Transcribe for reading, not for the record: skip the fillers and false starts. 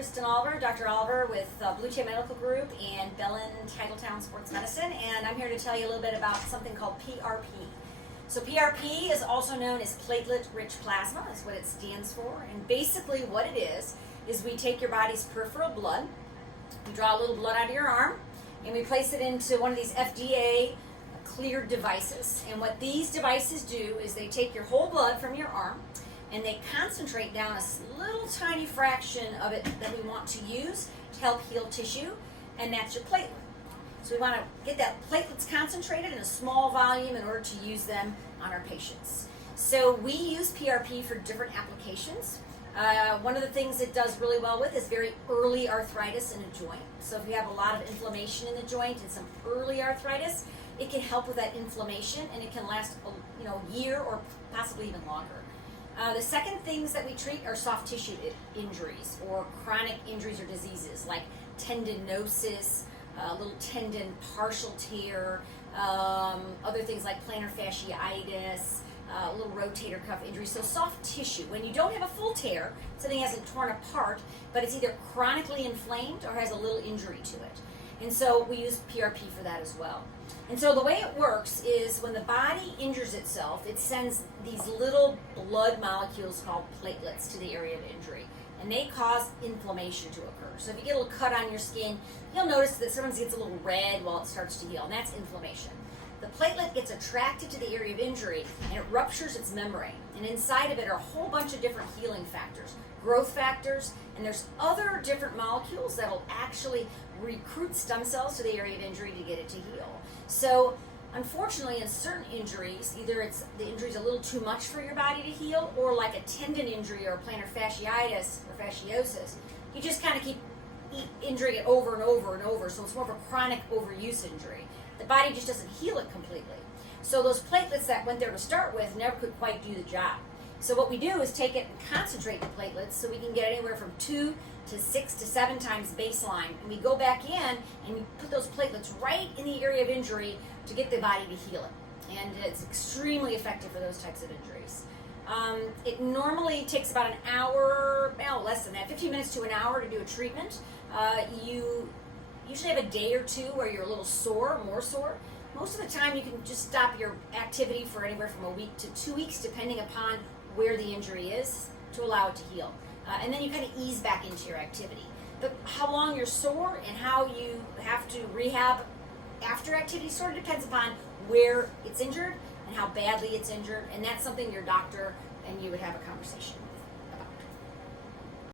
Kristen Oliver, Dr. Oliver with Blue Jay Medical Group and Bellin Titletown Sports Medicine, and I'm here to tell you a little bit about something called PRP. So PRP is also known as platelet-rich plasma, is what it stands for, and basically what it is we take your body's peripheral blood, we draw a little blood out of your arm, and we place it into one of these FDA cleared devices. And what these devices do is they take your whole blood from your arm and they concentrate down a little tiny fraction of it that we want to use to help heal tissue, and that's your platelet. So we want to get that platelets concentrated in a small volume in order to use them on our patients. So we use PRP for different applications. One of the things it does really well with is very early arthritis in a joint. So if you have a lot of inflammation in the joint and some early arthritis, it can help with that inflammation, and it can last a year or possibly even longer. The second things that we treat are soft tissue injuries or chronic injuries or diseases like tendinosis, little tendon partial tear, other things like plantar fasciitis, little rotator cuff injuries. So soft tissue, when you don't have a full tear, something hasn't torn apart, but it's either chronically inflamed or has a little injury to it. And so we use PRP for that as well. And so the way it works is when the body injures itself, it sends these little blood molecules called platelets to the area of injury, and they cause inflammation to occur. So if you get a little cut on your skin, you'll notice that sometimes it gets a little red while it starts to heal, and that's inflammation. The platelet gets attracted to the area of injury and it ruptures its membrane, and inside of it are a whole bunch of different healing factors, growth factors, and there's other different molecules that will actually recruit stem cells to the area of injury to get it to heal. So unfortunately, in certain injuries, either the injury's a little too much for your body to heal, or like a tendon injury or plantar fasciitis or fasciosis, you just kind of keep injuring it over and over and over, so it's more of a chronic overuse injury. The body just doesn't heal it completely. So those platelets that went there to start with never could quite do the job. So what we do is take it and concentrate the platelets so we can get anywhere from 2 to 6 to 7 times baseline. And we go back in and we put those platelets right in the area of injury to get the body to heal it. And it's extremely effective for those types of injuries. It normally takes about an hour, well, less than that, 15 minutes to an hour to do a treatment. You usually have a day or two where you're a little sore, more sore. Most of the time you can just stop your activity for anywhere from a week to 2 weeks, depending upon where the injury is, to allow it to heal. And then you kind of ease back into your activity. But how long you're sore and how you have to rehab after activity sort of depends upon where it's injured and how badly it's injured, and that's something your doctor and you would have a conversation with.